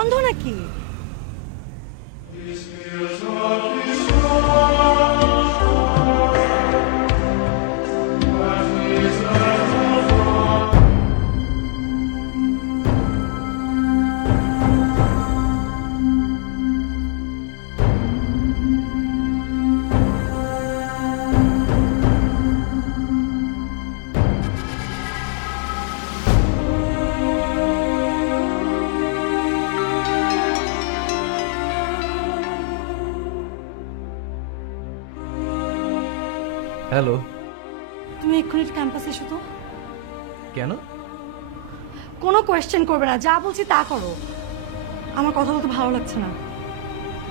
অন্ধ নাকি? হ্যালো, তুমি এক্ষুনি ক্যাম্পাসে এসো তো। কেন? কোনো কোয়েশ্চেন করবে না, যা বলছি তা করো। আমার কথা বলতে ভালো লাগছে না,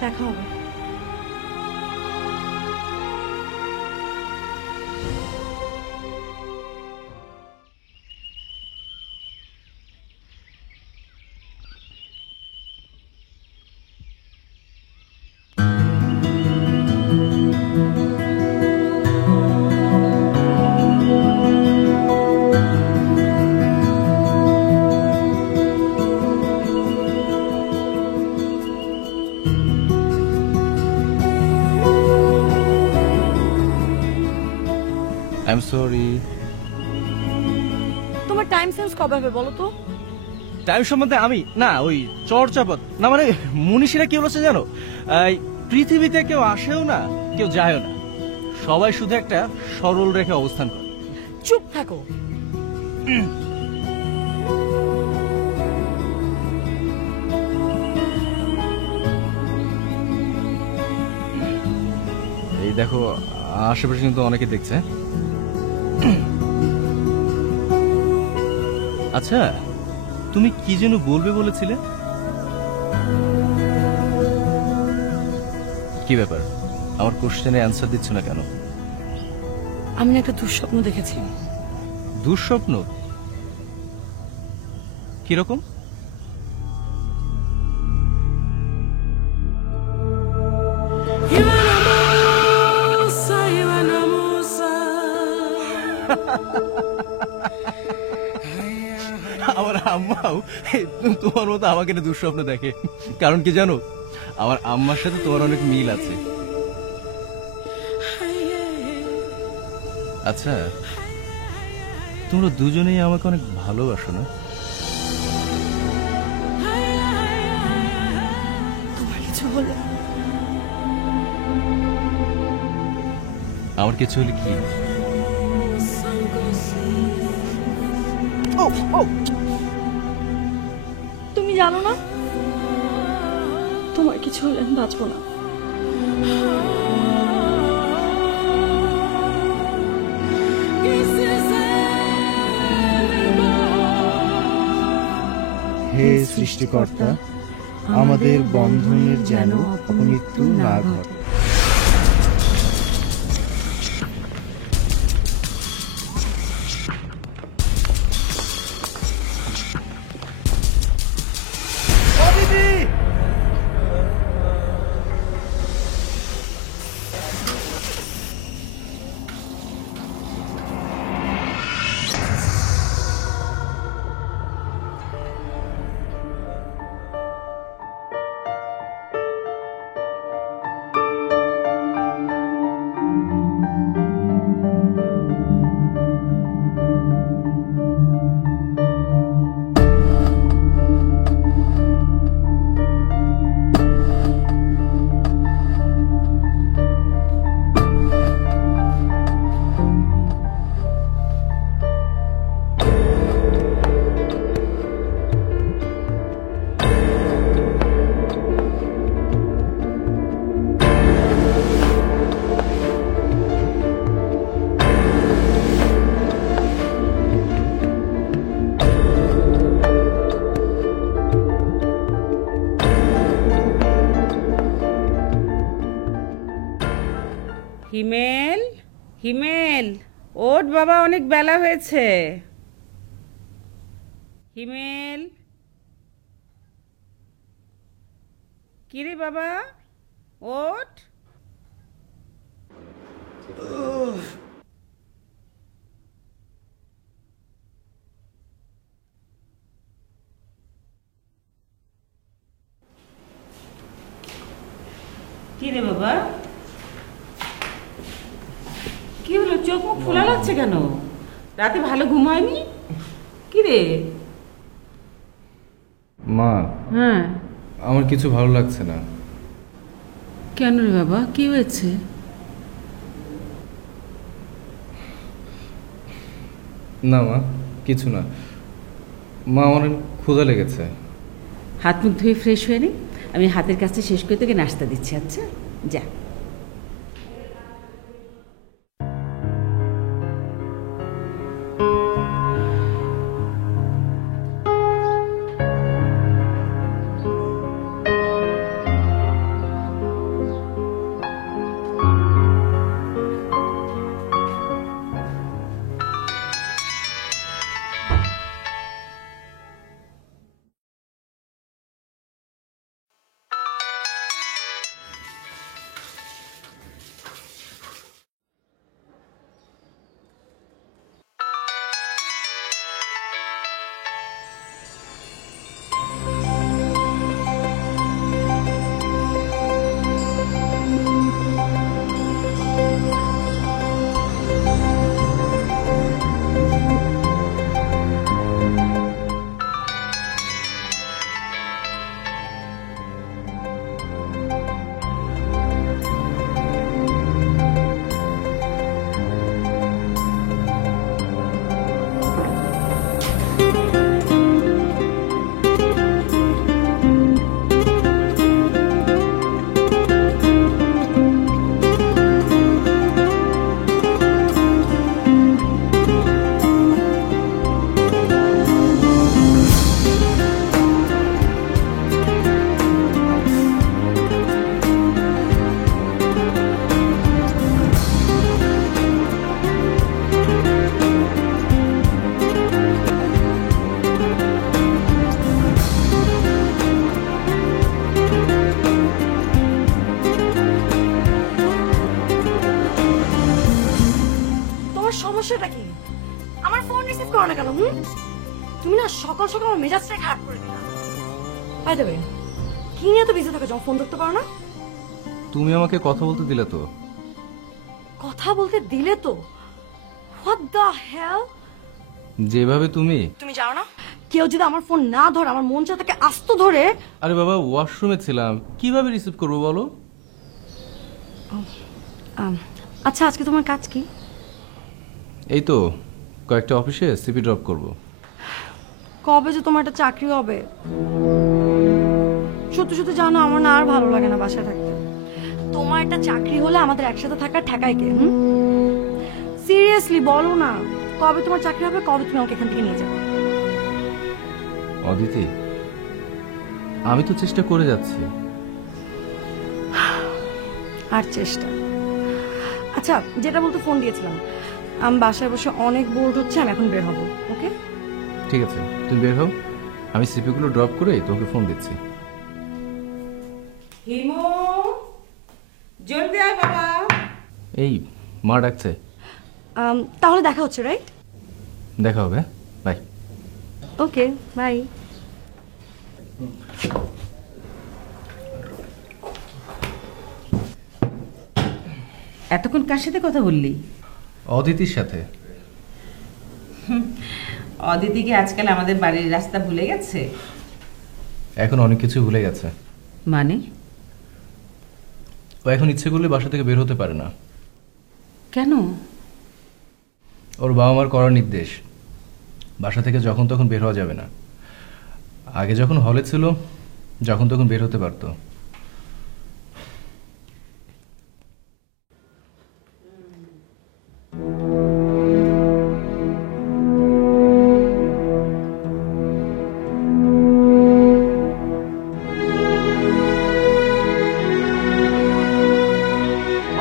দেখা হবে। I am sorry. তোমার টাইম সেন্স কবে হবে বলো তো? টাইম সম্বন্ধে আমি না ওই চর্চাপদ না, মানে মনীষীরা কি বলেছে জানো, পৃথিবীতে কেউ আসেও না কেউ যায়ও না, সবাই শুধু একটা সরল রেখে অবস্থান করে। চুপ থাকো। এই দেখো আশেপাশে কিন্তু অনেকে দেখছে। আচ্ছা, তুমি কি যেন বলবে বলেছিলে? কি ব্যাপার, আমার কোশ্চেনে অ্যান্সার দিচ্ছ না কেন? আমি একটা দুঃস্বপ্ন দেখেছি। দুঃস্বপ্ন? কিরকম? আমার আম্মাও তোমার মতো আমাকে দুঃস্বপ্ন দেখে। কারণ কি জানো, আমার আম্মার সাথে তোমার অনেক মিল আছে। আচ্ছা, তোমরা দুজনেই আমাকে অনেক ভালোবাসো না? তোমার কিছু হলে? আমার কিছু হলে কি? তুমি জানো না, তোমার কিছু হলে আমি বাঁচবো না। হে সৃষ্টিকর্তা, আমাদের বন্ধনের যেন অপমৃত্যু না ঘটে। হিমেল, হিমেল, ওঠ বাবা, অনেক বেলা হয়েছে। হিমেল, কিরে বাবা, ওঠ। কিরে বাবা, কি হলো? চোখ মুখ ফোলা লাগছে কেন? রাতে ভালো ঘুম হয়নি? কিরে? মা, হ্যাঁ, আমার কিছু ভালো লাগছে না। কেন রে বাবা, কি হয়েছে? না মা, কিছু না। মা, আমার অনেক ক্ষুধা লেগেছে। হাত মুখ ধুয়ে ফ্রেশ হয়ে নি, আমি হাতের কাজটা শেষ করে তোকে নাস্তা দিচ্ছি। আচ্ছা, যা। সমস্যাটা কি? আমার ফোন রিসিভ করো না কেন? তুমি না সকাল সকাল আমার মেজাজটাই খারাপ করে দিলা। বাই দ্য ওয়ে, কি নিয়ে এত বিজি থাকো যখন ফোন ধরতে পারো না? তুমি আমাকে কথা বলতে দিলে তো। কথা বলতে দিলে তো? What the hell? যেভাবে তুমি জানো না, কেউ যদি আমার ফোন না ধরে আমার মন চায় তাকে আস্ত ধরে। আরে বাবা, ওয়াশরুমে ছিলাম, কিভাবে রিসিভ করবো বলো? আচ্ছা, আজকে তোমার কাজ কি? এই তো কয়েকটা অফিসে সিপি ড্রপ করব। কবে যে তোমার একটা চাকরি হবে? সত্যি সত্যি জানো, আমার না আর ভালো লাগে না বাসায় থাকতে। তোমার একটা চাকরি হলে আমাদের একসাথে থাকার ঠেকায় কে? সিরিয়াসলি বলো না, কবে তোমার চাকরি হবে? কবে তুমি আমাকে এখান থেকে নিয়ে যাবে? অদিতি, আমি তো চেষ্টা করে যাচ্ছি। আর চেষ্টা? আচ্ছা, যেটা বলতে ফোন দিয়েছিলাম, আমি বাসায় বসে অনেক বোর্ড হচ্ছে, আমি এখন বের হবো। ওকে, ঠিক আছে, তুমি বের হও, আমি সিপি গুলো ড্রপ করে তোমাকে ফোন দিচ্ছি। হিমু, জলদি আয় বাবা। এই মা ডাকছে। তাহলে দেখা হচ্ছে, রাইট? দেখা হবে, বাই। Okay, by. এতক্ষণ কার সাথে কথা বললি? অদিতির সাথে। অদিতি কি আজকাল আমাদের বাড়ির রাস্তা ভুলে গেছে? এখন অনেক কিছু ভুলে গেছে। মানে? ও এখন ইচ্ছে করলে বাসা থেকে বের হতে পারে না। কেন? ওর বাবা মার করার নির্দেশ, বাসা থেকে যখন তখন বের হওয়া যাবে না। আগে যখন হলে ছিল, যখন তখন বের হতে পারতো।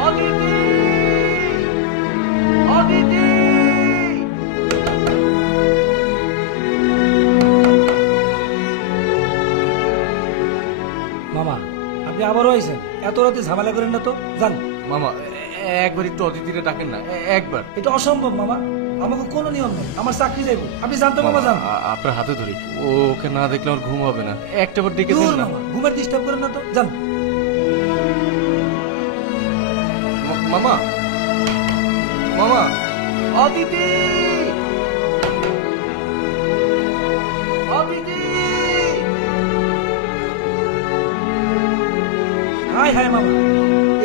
অদিতি! আবারও আইছেন? এত রাতে ঝামেলা করেন না তো, যান। মামা একবার একটু অতিথিরে ডাকেন না, একবার। এটা অসম্ভব মামা, আমাকে কোনো নিয়ম নেই, আমার চাকরি যাইব। আপনি জানতো মামা, যান। আপনার হাতে ধরি, ওকে না দেখলে আমার ঘুম হবে না, একটা বার ডেকে দূর দেন না। মামা, ঘুমের ডিস্টার্ব করেন না তো, যান। মামা, মামা, অদিতি, অদিতি। হাই হাই মামা,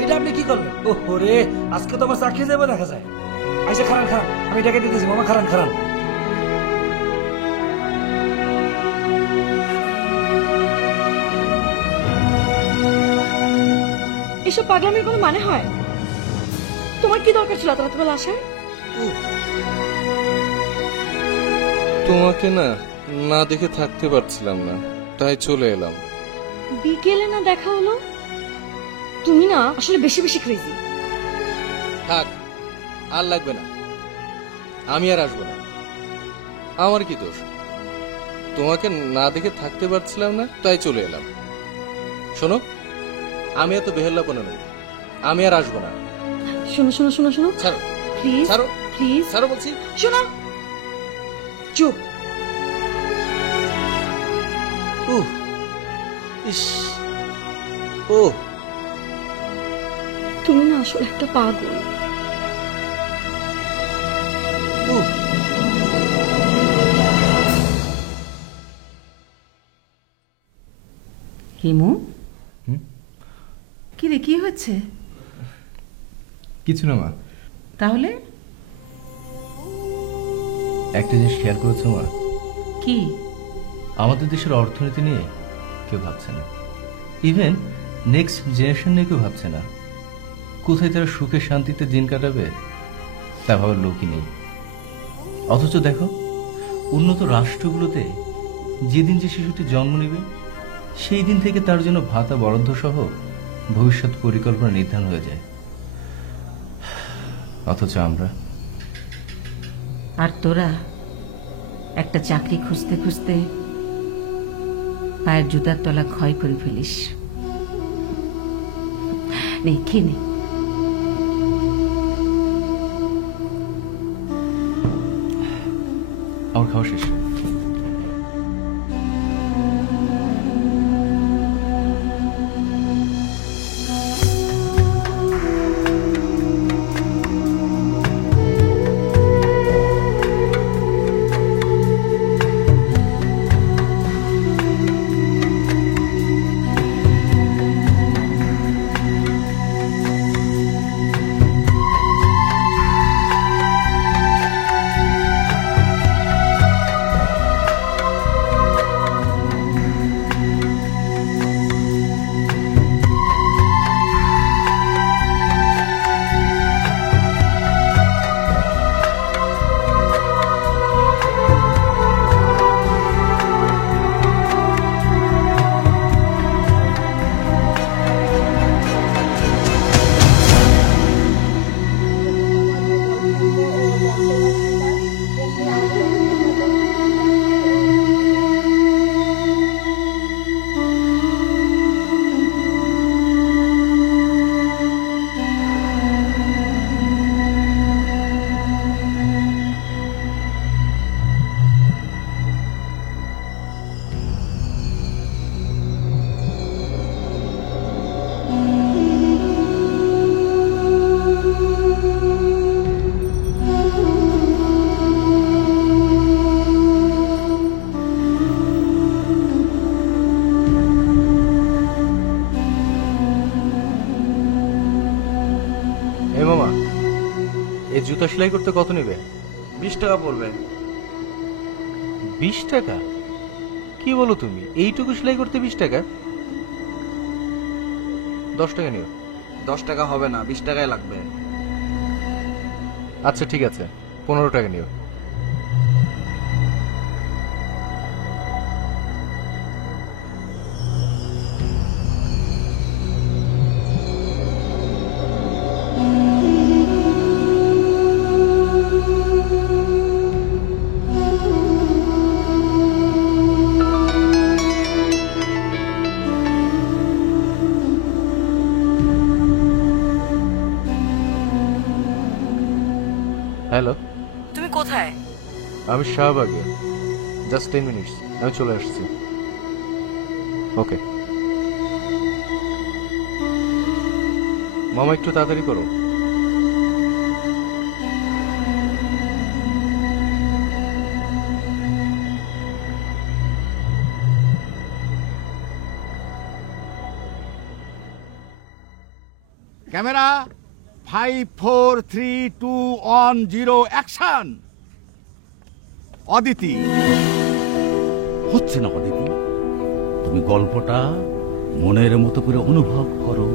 এটা আপনি কি করলেন? ওহো রে, আজকে তো আমার চাকরি যাবে দেখা যায়। আইসা খারান খারান, আমি ডেকে দিতেছি মামা, খারান খারান। এসব পাগলামির কোনো মানে হয়? তোমার কি দরকার ছিল এত রাতবেলা আসার? তোমাকে না না দেখে থাকতে পারছিলাম না, তাই চলে এলাম। বিকেলে না দেখা হলো? তুমি না আসলে বেশি বেশি ক্রেজি। থাক, আর লাগবে না, আমি আর আসবো না। আমার কি দোষ? তোমাকে না দেখে থাকতে পারছিলাম না, তাই চলে এলাম। শোনো, আমি এত বেহেল্লাপনা নই, আমি আর আসবো না। শোনো শোনো শোনো শোনো, ছাড়ো, প্লিজ ছাড়ো, প্লিজ ছাড়ো বলছি। শোনো, চুপ। ইস, ও তুমি না আসলে একটা পাগল। হিমু, কি রে, কি হচ্ছে? কিছু না মা। তাহলে একটা জিনিস খেয়াল করেছো মা? কি? আমাদের দেশের অর্থনীতি নিয়ে কেউ ভাবছে না, ইভেন নেক্সট জেনারেশন নিয়ে কেউ ভাবছে না। কোথায় তারা সুখে শান্তিতে দিন কাটাবে তা ভাবার লোকই নেই। অথচ দেখো, উন্নত রাষ্ট্রগুলোতে যেদিন যে শিশুটি জন্ম নেবে সেই দিন থেকে তার জন্য ভাতা বরাদ্দ সহ ভবিষ্যৎ পরিকল্পনা নির্ধারণ হয়ে যায়। অথচ আমরা, আর তোরা একটা চাকরি খুঁজতে খুঁজতে পায়ের জুতার তলা ক্ষয় করে ফেলিস। নে, খেয়ে নে। আমার খাওয়া শেষ। এই জুতা সেলাই করতে কত নেবে? 20 টাকা পড়বে। 20 টাকা? কি বলো তুমি, এইটুকু সেলাই করতে 20 টাকা? 10 টাকা নিও। 10 টাকা হবে না, 20 টাকাই লাগবে। আচ্ছা ঠিক আছে, 15 টাকা নিও। হ্যালো, তুমি কোথায়? আমি শাহবাগে। জাস্ট 10 মিনিটস, আমি চলে আসছি। ওকে মামা, একটু তাড়াতাড়ি করো। Camera 5 4 3 2 1 0 action. অদিতি, হচ্ছে না অদিতি, তুমি গল্পটা মনের মতো করে অনুভব করো।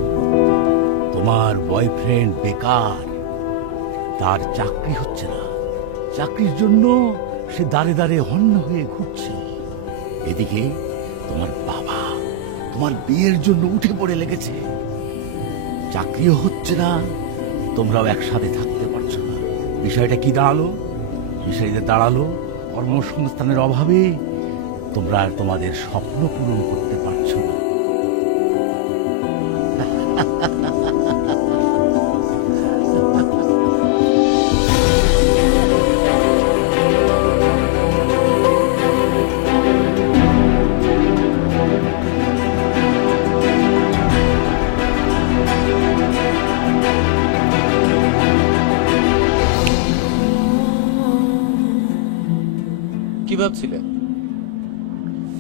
তোমার বয়ফ্রেন্ড বেকার, তার চাকরি হচ্ছে না, চাকরির জন্য সে দাঁড়ে দাঁড়ে হন্য হয়ে ঘুরছে। এদিকে তোমার বাবা তোমার বিয়ের জন্য উঠে পড়ে লেগেছে, চাকরিও হচ্ছে না, তোমরাও একসাথে থাকতে পারছো না। বিষয়টা কি দাঁড়ালো? বিষয়টা দাঁড়ালো কর্মসংস্থানের অভাবে তোমরা আর তোমাদের স্বপ্ন পূরণ করতে পারছো না। কি ভাবছিলে?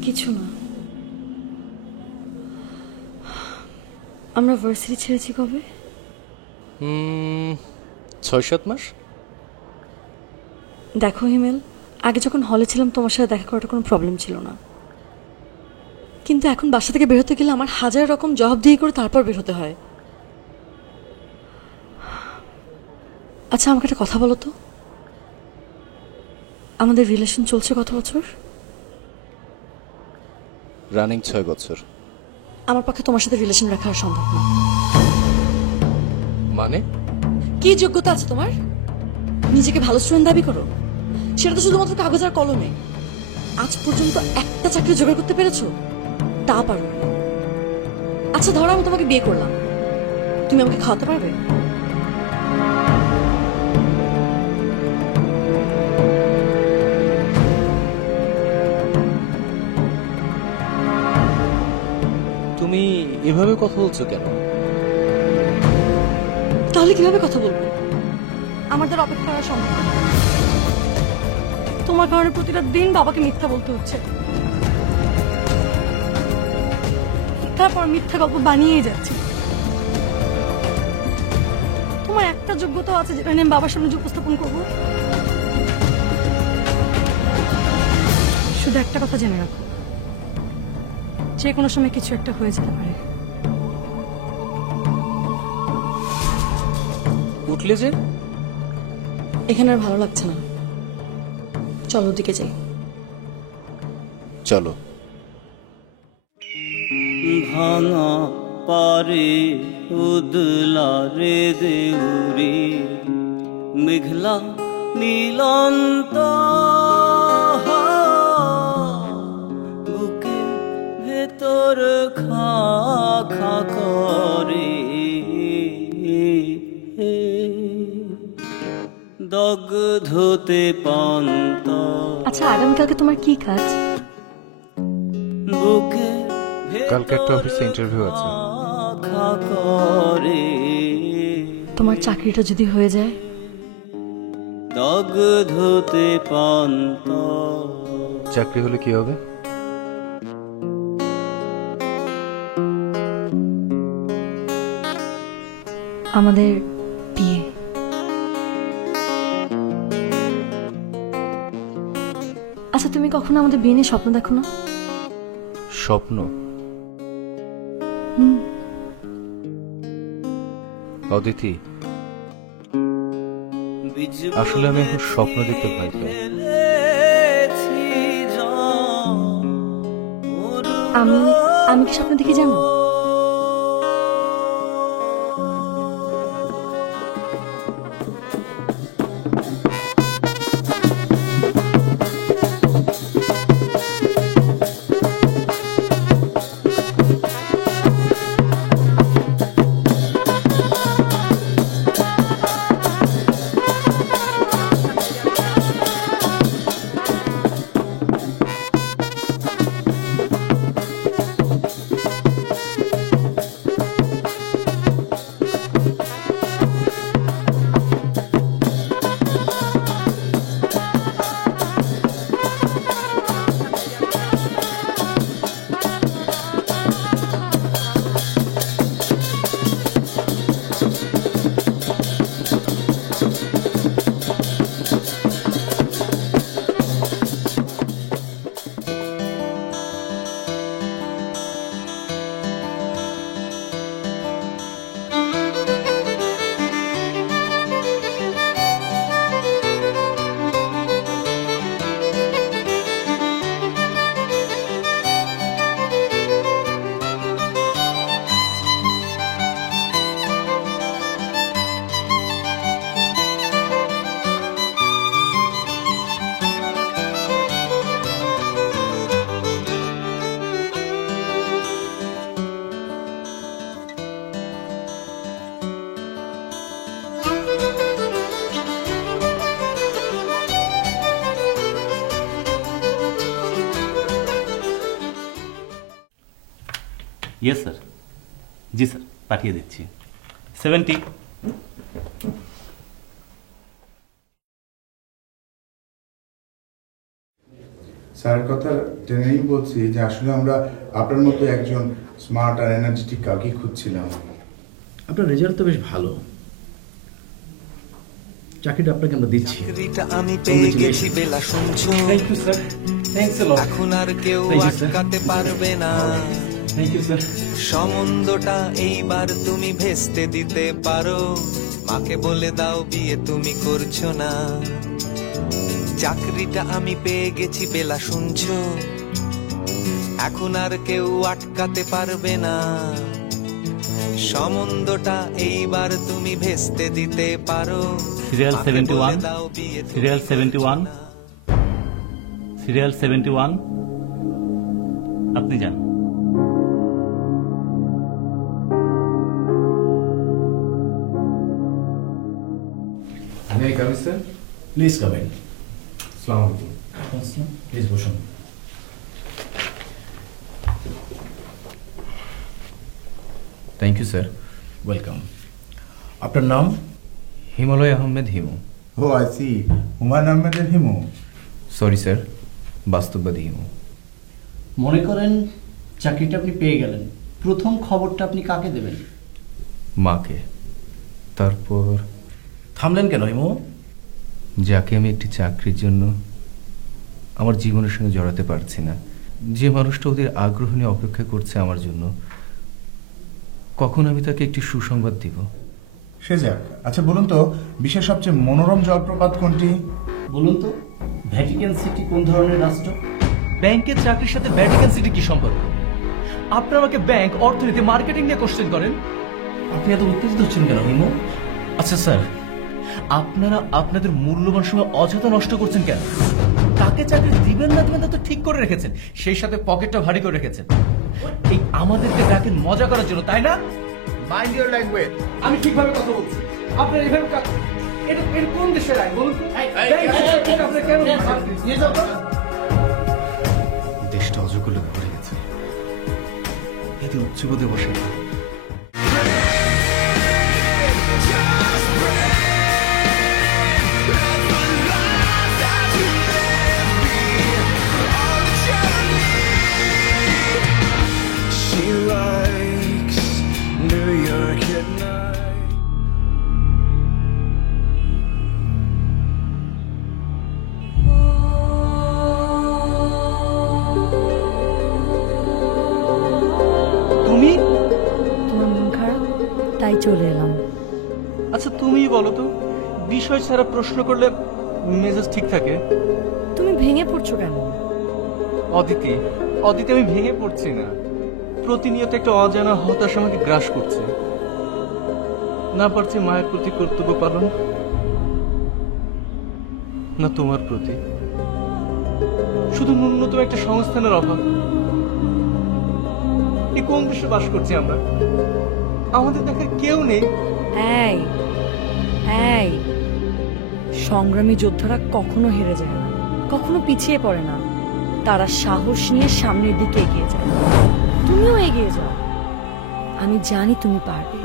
কিছু না। আমরা ভার্সিটি ছেড়েছি কবে? 6-7 মাস। দেখো হিমেল, আগে যখন হলে ছিলাম তোমার সাথে দেখা করাটা কোনো প্রবলেম ছিল না, কিন্তু এখন বাসা থেকে বের হতে গেলে আমার হাজার রকম জবাবদিহি করে তারপর বের হতে হয়। আচ্ছা আমাকে একটা কথা বলো তো, আমাদের রিলেশন চলছে কত বছর? রানিং 6 বছর। আমার পক্ষে তোমার সাথে রিলেশন রাখা আর সম্ভব না। মানে? কি যোগ্যতা আছে তোমার? নিজেকে ভালো স্টুডেন্ট দাবি করো? সেটা তো শুধুমাত্র কাগজ আর কলমে। আজ পর্যন্ত একটা চাকরি জোগাড় করতে পেরেছো? তা পারো। আচ্ছা ধরো আমি তোমাকে বিয়ে করলাম, তুমি আমাকে খাওয়াতে পারবে? তুমি এভাবে কথা বলছো কেন? তাহলে কিভাবে কথা বলবো? আমাদের অপেক্ষা করা সম্ভব না। তোমার কারণে প্রতিটা দিন বাবাকে মিথ্যা বলতে হচ্ছে, তারপর মিথ্যা গল্প বানিয়ে যাচ্ছে। তোমার একটা যোগ্যতা আছে যেটা আমি বাবার সামনে উপস্থাপন করবো। শুধু একটা কথা জেনে রাখো, যে কোনো সময় কিছু একটা হয়ে যেতে পারে। উঠলে যে? এখানে আর ভালো লাগছে না, চলো ওদিকে যাই। চলো। ভাঙা পারে উদলা রে দেউরি, মেঘলা নীলন্ত বুকে ভেতর খা খা করে, দগ্ধতে পান্ত। আচ্ছা আগামীকালকে তোমার কি কাজ? বুকে কালকে একটা অফিসে ইন্টারভিউ আছে। তোমার চাকরিটা যদি হয়ে যায়? দগ্ধতে পান্ত। চাকরি হলে কি হবে? আমাদের বিয়ে। আচ্ছা তুমি কখনো আমাদের বিয়ে নিয়ে স্বপ্ন দেখো না? স্বপ্ন? অদিতি, আসলে আমি এখন স্বপ্ন দেখতে ভয় পাই। আমি কি স্বপ্ন দেখি জানো? Yes sir. জি স্যার, পাঠিয়ে দিচ্ছি। 70। স্যার কথা টেনেই বলছি যে আসলে আমরা আপনার মতো একজন স্মার্ট আর এনার্জেটিক কাউকে খুঁজছিলাম। আপনার রেজাল্ট তো বেশ ভালো, চাকরিটা আপনাকে আমরা দিচ্ছি। আমি পেয়ে গেছি বেলা শুনছো, thank you sir, thanks a lot. এখন আর কেউ আটকাতে পারবে না। Thank you sir. সম্বন্ধটা এইবার তুমি ভেস্তে দিতে পারো, মাকে বলে দাও বিয়ে তুমি করছো না। চাকরিটা আমি পেয়ে গেছি বেলা শুনছো, এখন আর কেউ আটকাতে পারবে না। সম্বন্ধটা এইবার তুমি ভেস্তে দিতে পারো। সিরিয়াল 71, সিরিয়াল 71, সিরিয়াল 71, আপনি যান। Please come in. আসসালামু আলাইকুম। প্লিজ বসুন। Thank you sir. ওয়েলকাম। আপনার নাম? Himalay Ahmed Himu. Oh I see, Humayun আহমেদের হিমু। সরি স্যার, বাস্তববাদী হিমু। মনে করেন চাকরিটা আপনি পেয়ে গেলেন, প্রথম খবরটা আপনি কাকে দেবেন? মাকে। তারপর থামলেন কেন হিমু? যাকে আমি একটি চাকরির জন্য আমার জীবনের সঙ্গে জড়াতে পারছি না, যে মানুষটা ওদের আগ্রহ নিয়ে অপেক্ষা করছে আমার জন্য, কখন আমি তাকে একটি সুসংবাদ দিব? সে যাক, আচ্ছা বলুন তো বিশ্বের সবচেয়ে মনোরম জলপ্রপাত কোনটি? বলুন তো, ভ্যাটিকান সিটি কোন ধরনের রাষ্ট্র? ব্যাংকের চাকরির সাথে ভ্যাটিকান সিটি কি সম্পর্ক? আপনি আমাকে ব্যাংক, অর্থনীতি, মার্কেটিং নিয়ে কোশ্চেন করেন। আপনি এত উত্তেজিত হচ্ছেন কেন হিমু? আচ্ছা স্যার, আপনারা আপনাদের মূল্যবান সময় অযথা নষ্ট করছেন কেন? কাকে চাকরি দিবেন না দিবেন তা তো ঠিক করে রেখেছেন, সেই সাথে পকেটটা ভারী করে রেখেছেন। এই আমাদেরকে ডাকেন মজা করার জন্য, তাই না? Mind your language. আমি ঠিকভাবে কথা বলছি। আপনার এইভাবে এটা কোন দেশের আইন বলুন তো? আপনারা কেন নিয়ে যাও তো? দেশটা অযোগ্য ভরে গেছে, এতে উচ্চপদে বসে তুমি? তোমার মন খারাপ তাই চলে এলাম। আচ্ছা তুমিই বলো তো, বিষয় ছাড়া প্রশ্ন করলে মেজাজ ঠিক থাকে? তুমি ভেঙে পড়ছো কেন? অদিতি, অদিতি আমি ভেঙে পড়ছি না, প্রতিনিয়ত একটা অজানা হতাশা আমাকে গ্রাস করছে। না পারছি মায়ের প্রতি কর্তব্য পালন, না তোমার প্রতি। শুধু ন্যূনতম একটা সংস্থানের অভাব। এই কোন দেশে বাস করছি আমরা? আমাদের দেখার কেউ নেই। এই এই, সংগ্রামী যোদ্ধারা কখনো হেরে যায় না, কখনো পিছিয়ে পড়ে না, তারা সাহস নিয়ে সামনের দিকে এগিয়ে যায়। তুমিও এগিয়ে যাও, আমি জানি তুমি পারবে।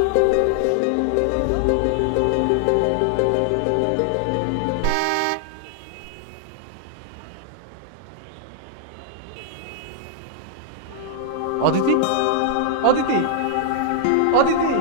অদিতি, অদিতি, অদিতি।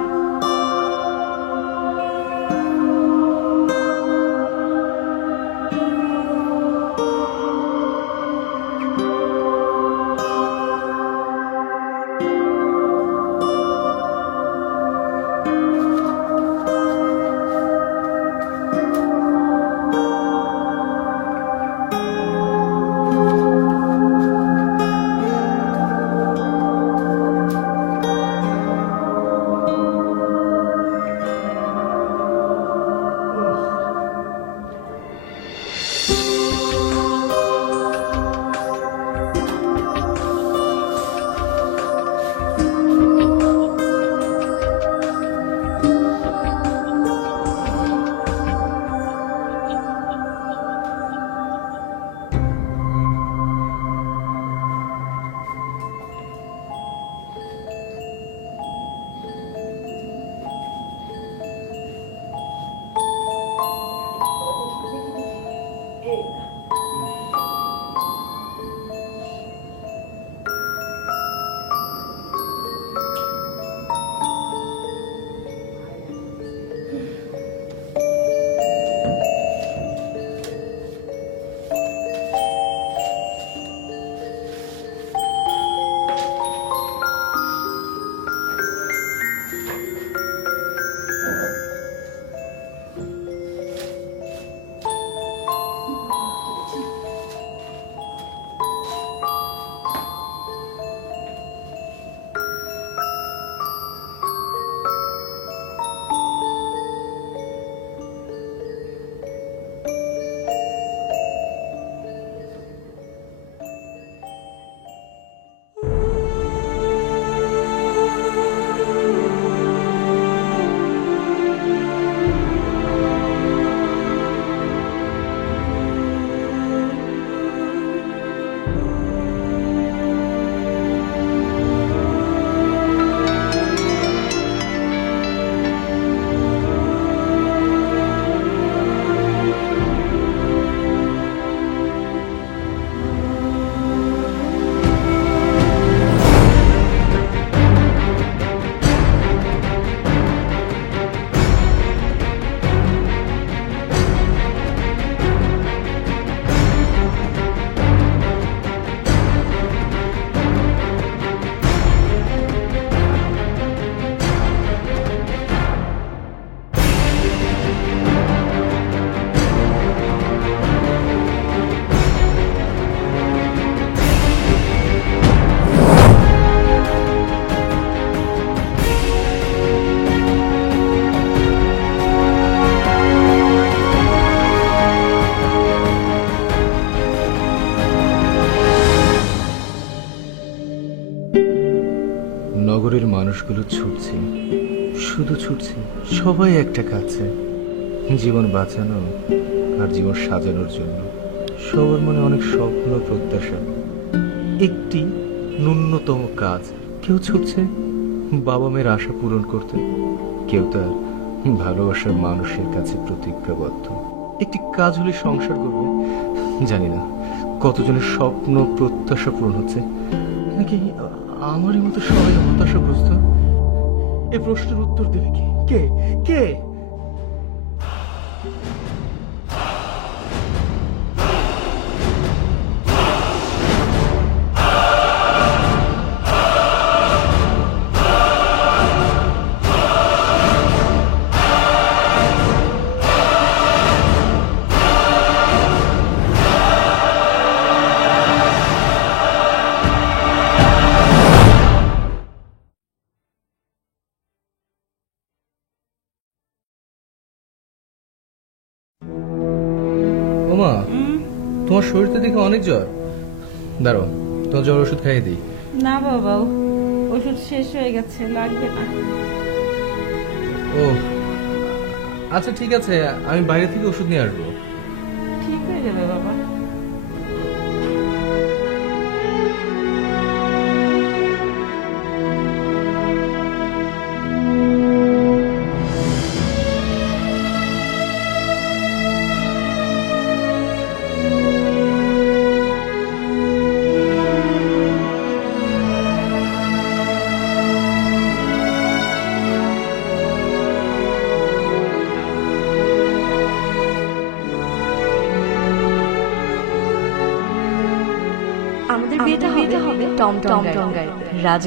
শহরের মানুষগুলো ছুটছে, শুধু ছুটছে, সবাই একটা কাছে, জীবন বাঁচানো আর জীবন সাজানোর জন্য। সবার মনে অনেক স্বপ্ন, প্রত্যাশা, একটি ন্যূনতম কাজ। কেউ ছুটছে বাবা মায়ের আশা পূরণ করতে, কেউ তার ভালোবাসার মানুষের কাছে প্রতিজ্ঞাবদ্ধ, একটি কাজ হলে সংসার করবে। জানি না কতজনের স্বপ্ন, প্রত্যাশা পূরণ হচ্ছে, নাকি আমারই মতো সবাই হতাশাগ্রস্ত। এই প্রশ্নের উত্তর দেবে কে? কে কে? ওমা, তোমার শরীরটা দেখে অনেক জ্বর। দাঁড়ো, তোমার জ্বর ওষুধ খাইয়ে দিই। না বাবা, ওষুধ শেষ হয়ে গেছে, লাগবে না। ও আচ্ছা, ঠিক আছে, আমি বাইরে থেকে ওষুধ নিয়ে আসবো। ঠিক হয়ে যাবে বাবা। আমাদের বিয়েটা হবে টম গাড়িতে, রাজ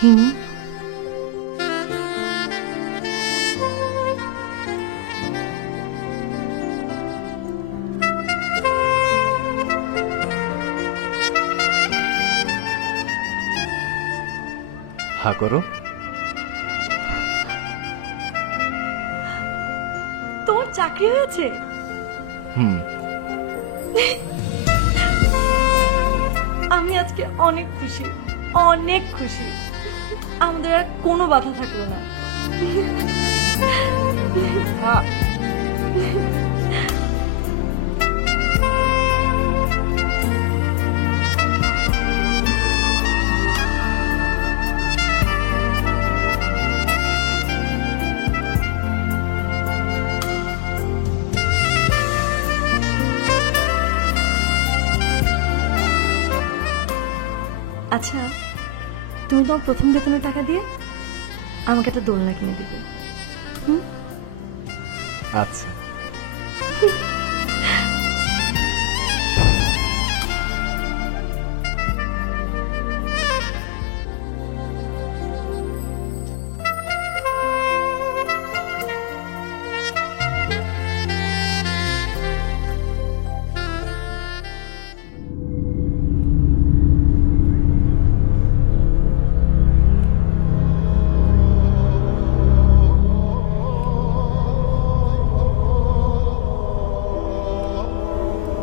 হিমু, হা করো। তোমার চাকরি হয়েছে? আমি আজকে অনেক খুশি, অনেক খুশি। আমাদের আর কোনো বাধা থাকলো না। আচ্ছা, তুমি তোমার প্রথম বেতনের টাকা দিয়ে আমাকে একটা দোলনা কিনে দিবে। আচ্ছা।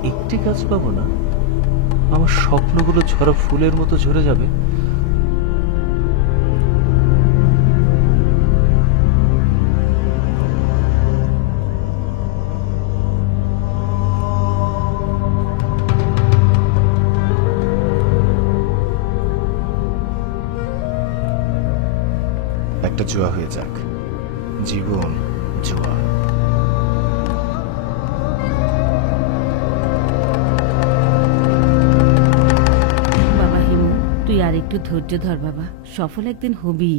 একটি কাজ পাবো না, আমার স্বপ্নগুলো ঝরা ফুলের মতো ঝরে যাবে। একটা জুয়া হয়ে যাক, জীবন জুয়া। বাবা হিমু, তুই আর একটু ধৈর্য ধর বাবা, সফল একদিন হবি।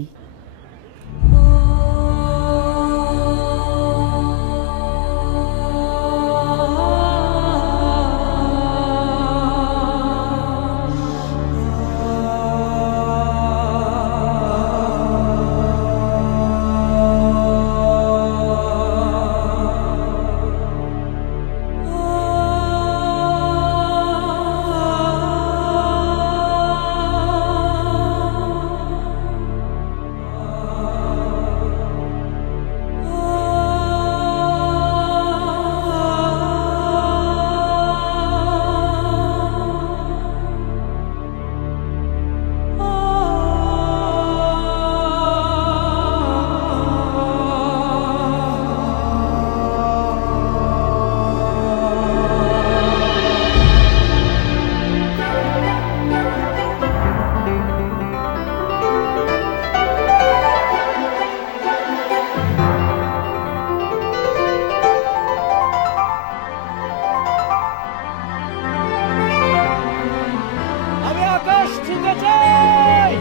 আমি আকাশ ছুঁতে চাই।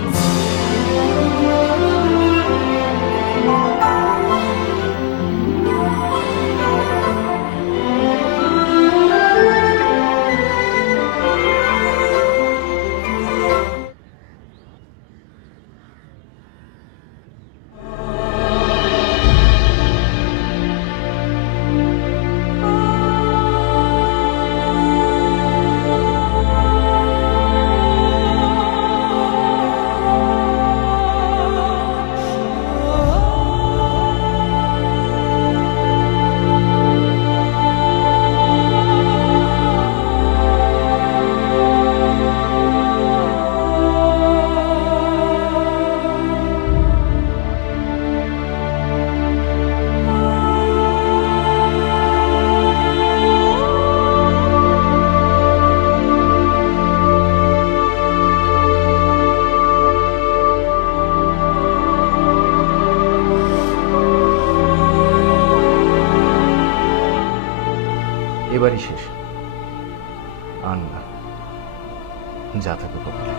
এবারই শেষ, আর না, যা থাকে কপালে।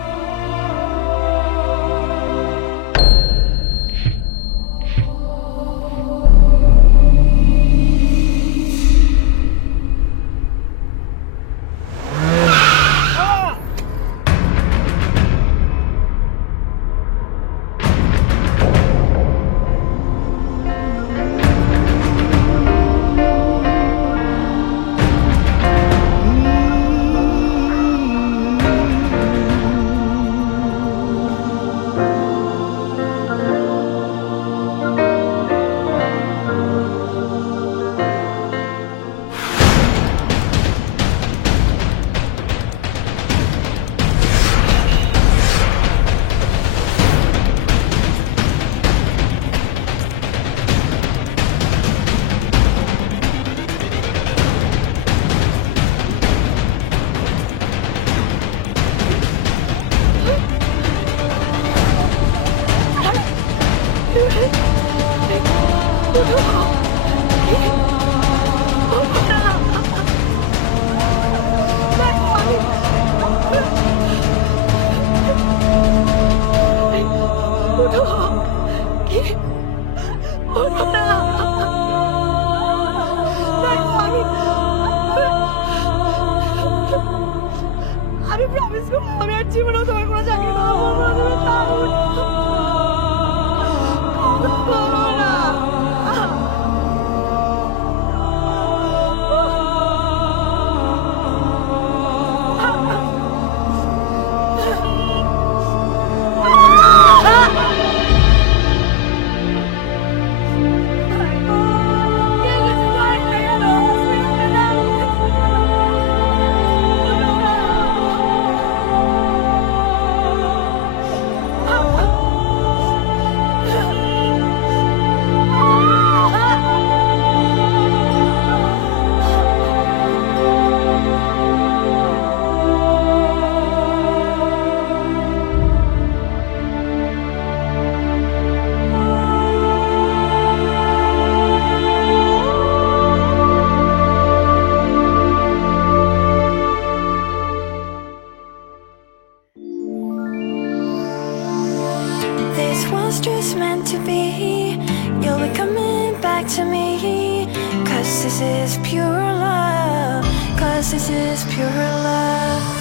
আমি প্রমিস করব আমি আর জীবনেও তোমার কোনো চাকরি করবো না। তুমি দারুণ। করো না। is pure love, 'cause this is pure love.